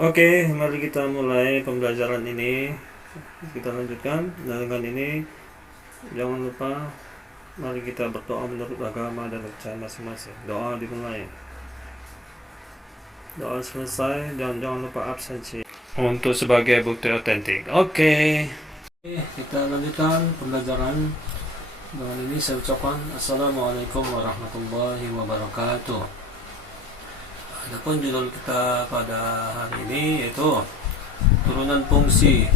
Oke, mari kita mulai pembelajaran ini. Kita lanjutkan dengan ini. Jangan lupa, mari kita berdoa menurut agama dan kepercayaan masing-masing. Doa dimulai. Doa selesai dan jangan lupa absensi untuk sebagai bukti otentik. Oke, kita lanjutkan pembelajaran. Dengan ini saya ucapkan Assalamualaikum warahmatullahi wabarakatuh. Adapun judul kita pada hari ini yaitu turunan fungsi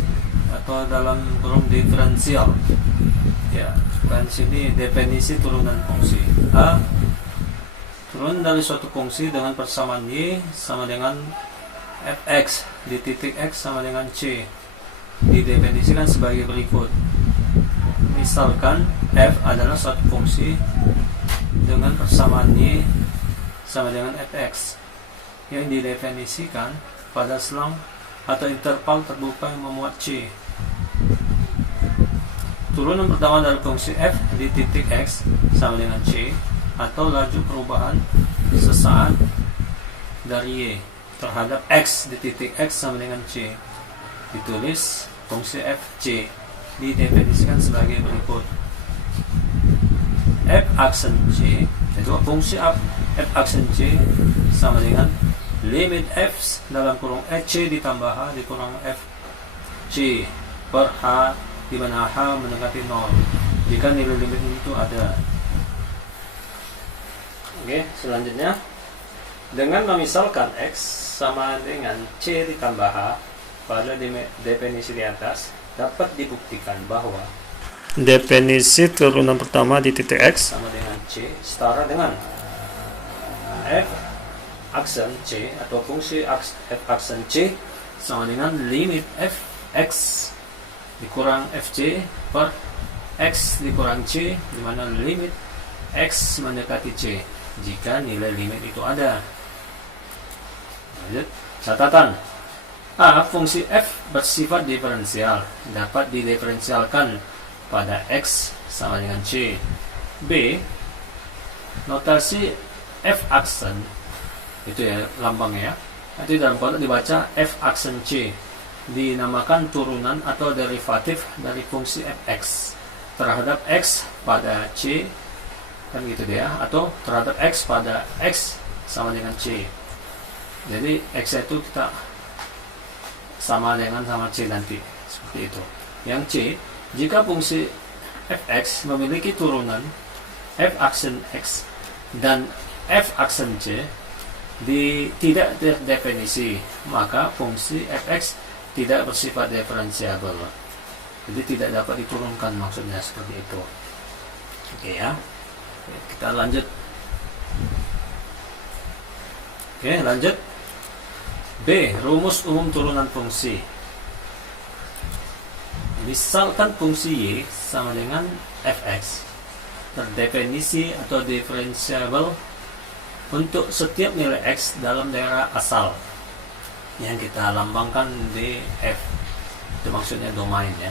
atau dalam kurung diferensial. Ya, kan sini definisi turunan fungsi. A. Turun dari suatu fungsi dengan persamaan y sama dengan fx di titik x sama dengan c. Didefinisikan sebagai berikut. Misalkan f adalah suatu fungsi dengan persamaan y sama dengan fx yang didefinisikan pada selang atau interval terbuka yang memuat c. Turunan pertama dari fungsi f di titik x sama dengan c atau laju perubahan sesaat dari y terhadap x di titik x sama dengan c ditulis fungsi fc didefinisikan sebagai berikut. F aksen c itu fungsi f aksen c sama dengan limit f dalam kurung c ditambah h dikurang f c per h di mana h mendekati 0 jika nilai limit itu ada. Oke, selanjutnya dengan memisalkan x sama dengan c ditambah h pada definisi di atas dapat dibuktikan bahwa definisi turunan pertama di titik x sama dengan c setara dengan f aksen c atau fungsi f aksen c sama dengan limit fx dikurang fc per x dikurang c di mana limit x mendekati c jika nilai limit itu ada. Lanjut, catatan. A. Fungsi f bersifat diferensial dapat didiferensialkan pada x sama dengan c. B. Notasi f aksen itu ya lambangnya ya. Nanti dalam kotak dibaca f aksen c dinamakan turunan atau derivatif dari fungsi fx terhadap x pada c kan gitu dia, atau terhadap x pada x sama dengan c. Jadi x itu kita sama dengan sama c nanti seperti itu. Yang c, jika fungsi fx memiliki turunan f aksen x dan f aksen c tidak terdefinisi, maka fungsi fx tidak bersifat diferensiabel. Jadi tidak dapat diturunkan, maksudnya seperti itu. Oke ya. Kita lanjut. Oke, lanjut. B. Rumus umum turunan fungsi. Misalkan fungsi y sama dengan fx terdefinisi atau diferensiabel untuk setiap nilai x dalam daerah asal yang kita lambangkan di f. Itu maksudnya domain ya.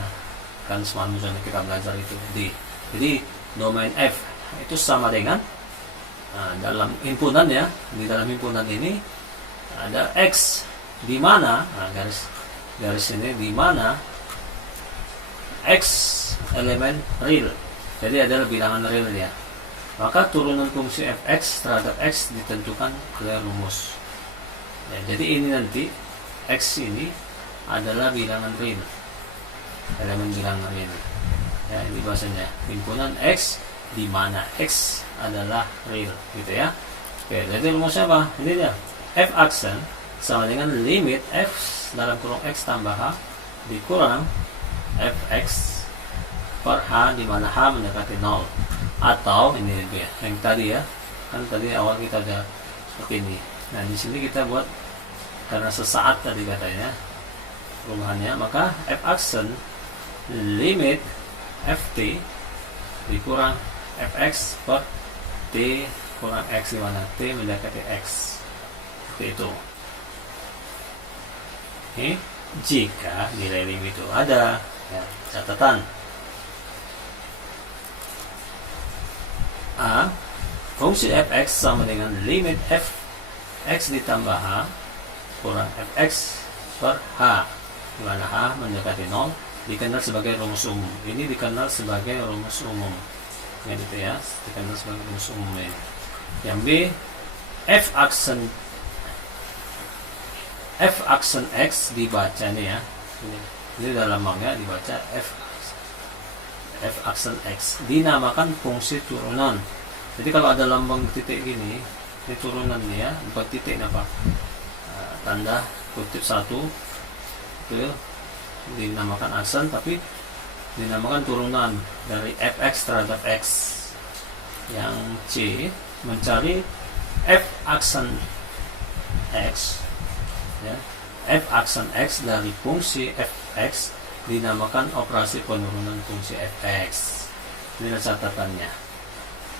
Kan semalam sudah kita belajar itu d. Jadi domain f itu sama dengan dalam himpunan ya, di dalam himpunan ini ada x di mana garis ini di mana x elemen real, jadi adalah bilangan real ya. Maka turunan fungsi fx terhadap x ditentukan oleh rumus ya, jadi ini nanti x ini adalah bilangan real, elemen bilangan real ya, ini bahasanya himpunan x di mana x adalah real gitu ya. Oke, jadi rumusnya apa? Ini dia. F aksen sama dengan limit f dalam kurung x tambah h dikurang fx per h di mana h mendekati 0. Atau ini dia yang tadi ya. Kan tadi awal kita ada seperti ini. Nah, di sini kita buat karena sesaat tadi katanya perubahannya, maka f aksen limit ft dikurang fx per t kurang x di mana t mendekati x. Seperti itu. Oke, jika nilai limit itu ada ya, catatan. A. Fungsi fx sama dengan limit f x ditambah h kurang fx per h, di mana h mendekati 0, dikenal sebagai rumus umum. Ini dikenal sebagai rumus umum, gitu ya, dikenal sebagai rumus umum ini. Yang B, f aksen x dibaca nih ya, ini dalam lambangnya dibaca f aksen x, dinamakan fungsi turunan. Jadi kalau ada lambang titik gini, ini turunan nih ya, bukan titik apa, tanda kutip 1 itu dinamakan aksen, tapi dinamakan turunan dari fx terhadap x. Yang C, mencari f aksen x ya, f aksen x dari fungsi fx dinamakan operasi penurunan fungsi fx. Ini adalah catatannya,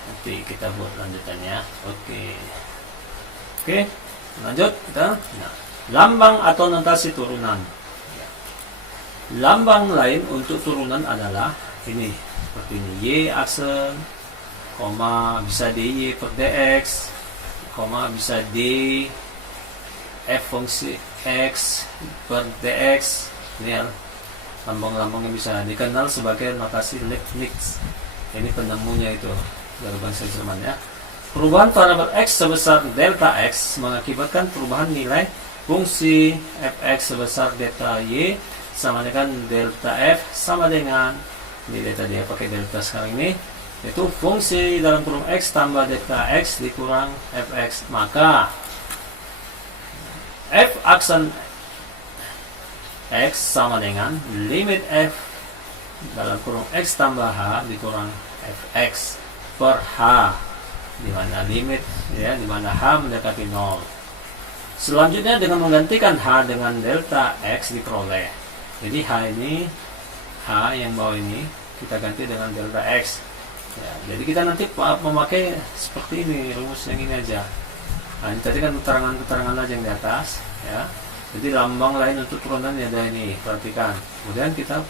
nanti kita buat lanjutannya. Oke, lanjut kita. Nah, lambang atau notasi turunan. Lambang lain untuk turunan adalah ini, seperti ini, y aksen, koma bisa dy per dx, koma bisa d f fungsi x per dx. Ini ya, lambang-lambangnya bisa dikenal sebagai notasi Leibniz. Ini penemunya itu dari bahasa Jerman ya. Perubahan variabel x sebesar delta x mengakibatkan perubahan nilai fungsi fx sebesar delta y sama dengan delta f sama dengan nilai tadi ya, pakai delta sekarang ini, yaitu fungsi dalam kurung x tambah delta x dikurang fx. Maka f aksen x sama dengan limit f dalam kurung x tambah h dikurang fx per h, di mana limit ya, di mana h mendekati 0. Selanjutnya dengan menggantikan h dengan delta x diperoleh. Jadi h ini, h yang bawah ini kita ganti dengan delta x ya, jadi kita nanti memakai seperti ini, rumus yang ini aja. Nah, ini tadi kan keterangan aja yang di atas ya. Jadi lambang lain untuk turunan ada ini, perhatikan. Kemudian kita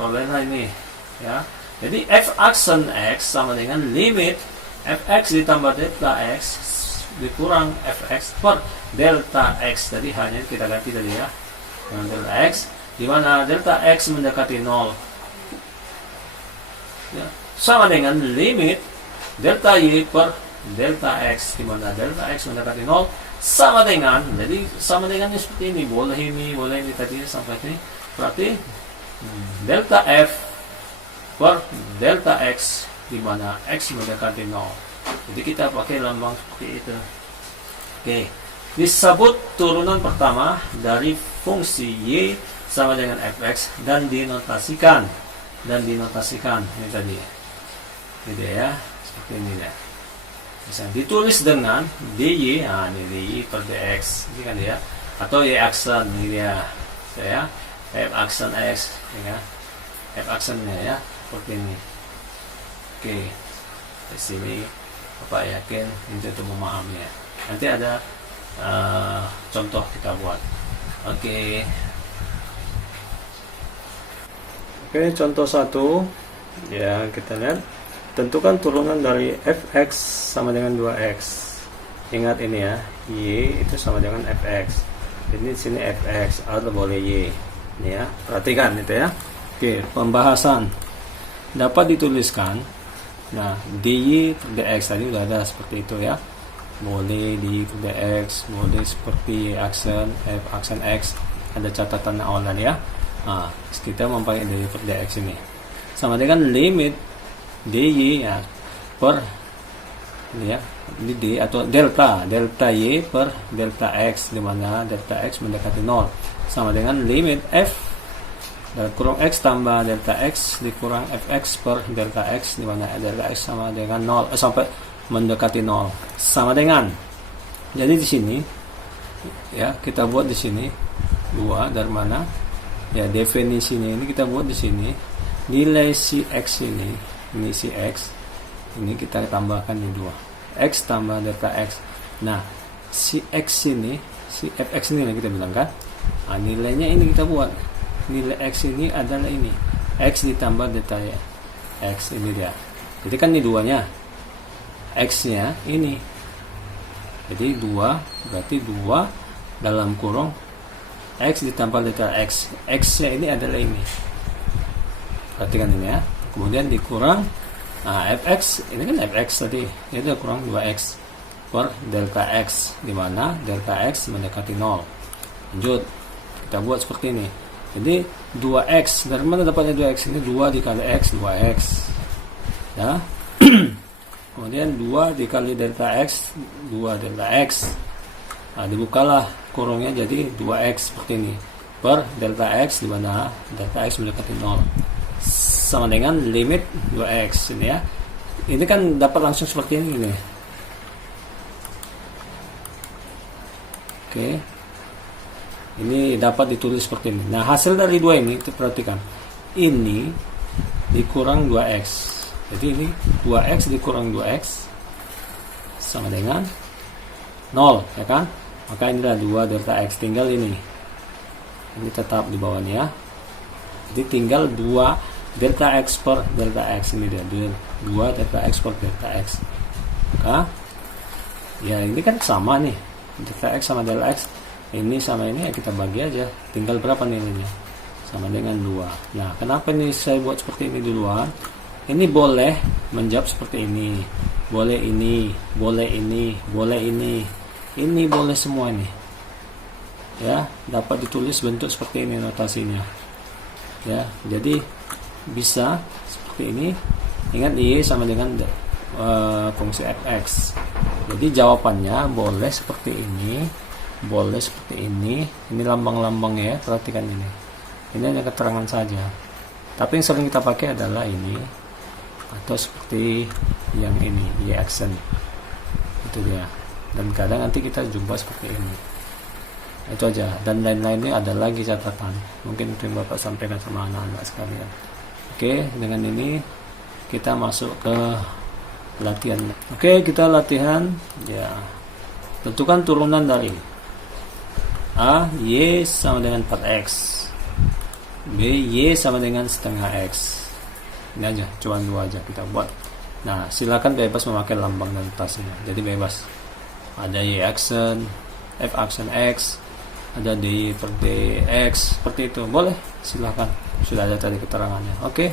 perolehlah ini ya. Jadi f aksen x sama dengan limit fx ditambah delta x dikurang fx per delta x. Jadi hanya kita ganti tadi ya dengan delta x, di mana delta x mendekati 0 ya, sama dengan limit delta y per delta x, di mana delta x mendekati 0 sama dengan, jadi sama dengan seperti ini, boleh ini tadi sampai ini, berarti delta f per delta x, di mana x mendekati 0. Jadi kita pakai lambang seperti itu. Oke, disebut turunan pertama dari fungsi y sama dengan fx dan dinotasikan ini tadi, gitu ya, seperti ini ya. Misalnya ditulis dengan dy, nah ini dy per dx, ini kan ya, atau y aksen ini ya, saya f aksen x, ya, f aksennya ya, seperti ini. Oke, di sini Bapak yakin ini untuk memahaminya. Nanti ada contoh kita buat. Oke, contoh 1 ya, kita lihat. Tentukan turunan dari fx sama dengan 2x. Ingat ini ya, y itu sama dengan fx. Ini sini fx atau boleh y. Ini ya, perhatikan itu ya. Oke, pembahasan dapat dituliskan. Nah, dy per dx tadi udah ada seperti itu ya. Boleh dy per dx, boleh seperti aksen f aksen x. Ada catatan awal ya. Nah, kita memakai dy per dx ini sama dengan limit dy ya per ini ya, ini d atau delta y per delta x, di mana delta x mendekati 0 sama dengan limit f dalam kurung x tambah delta x dikurang fx per delta x, di mana delta x sama dengan 0 sampai mendekati 0 sama dengan. Jadi di sini ya, kita buat di sini 2 dari mana ya, definisinya ini kita buat di sini, nilai si x ini si x ini kita tambahkan di 2, x tambah delta x. Nah, si x ini, si fx ini yang kita bilang kan, nah, nilainya ini kita buat, nilai x ini adalah ini, x ditambah delta x, ini dia. Jadi kan ini 2 nya, x nya ini, jadi 2 berarti 2 dalam kurung X ditambah delta X. X-nya ini adalah ini. Perhatikan ini ya. Kemudian dikurang fx, ini kan fx tadi, itu kurang 2x per delta x, di mana delta x mendekati 0. Lanjut, kita buat seperti ini. Jadi 2x, dari mana dapatnya 2x? Ini 2 dikali x, 2x ya. Kemudian 2 dikali delta x, 2 delta x. Nah, dibukalah kurungnya jadi 2x seperti ini per delta x, di mana delta x mendekati 0 sama dengan limit 2x ini ya. Ini kan dapat langsung seperti ini nih. Oke. Ini dapat ditulis seperti ini. Nah, hasil dari dua ini kita perhatikan. Ini dikurang 2x. Jadi ini 2x dikurang 2x sama dengan 0, ya kan? Maka inilah 2 delta x, tinggal ini. Ini tetap di bawahnya ya. Jadi tinggal 2 delta x per delta x, ini dia 2 delta x per delta x. Maka ya ini kan sama nih, delta x sama delta x, ini sama ini ya, kita bagi aja, tinggal berapa nilainya, sama dengan 2. Nah, kenapa ini saya buat seperti ini duluan? Ini boleh menjawab seperti ini, boleh ini, boleh ini, boleh ini boleh semua ini ya, dapat ditulis bentuk seperti ini notasinya ya. Jadi bisa seperti ini. Ingat Y sama dengan fungsi fx. Jadi jawabannya boleh seperti ini, boleh seperti ini. Ini lambang-lambangnya ya, perhatikan ini. Ini hanya keterangan saja. Tapi yang sering kita pakai adalah ini, atau seperti yang ini, Y accent. Itu dia. Dan kadang nanti kita jumpa seperti ini. Itu aja. Dan lain-lainnya ada lagi catatan. Mungkin itu yang Bapak sampaikan sama anak-anak sekalian. Oke, dengan ini kita masuk ke latihan. Oke, kita latihan ya. Tentukan turunan dari A, Y sama dengan 4x, B, Y sama dengan setengah x. Ini aja, cuma 2 aja kita buat. Nah, silakan bebas memakai lambang dan notasinya. Jadi bebas. Ada Y aksen, F aksen X, ada D per DX, seperti itu. Boleh, silakan. Sudah ada tadi keterangannya. Oke.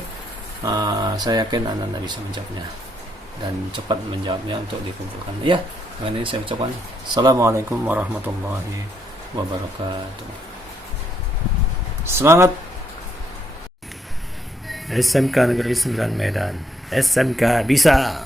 Saya yakin Anda bisa menjawabnya dan cepat menjawabnya untuk dikumpulkan. Ya, dengan ini saya ucapkan Assalamualaikum warahmatullahi wabarakatuh. Semangat. SMK Negeri 9 Medan. SMK bisa.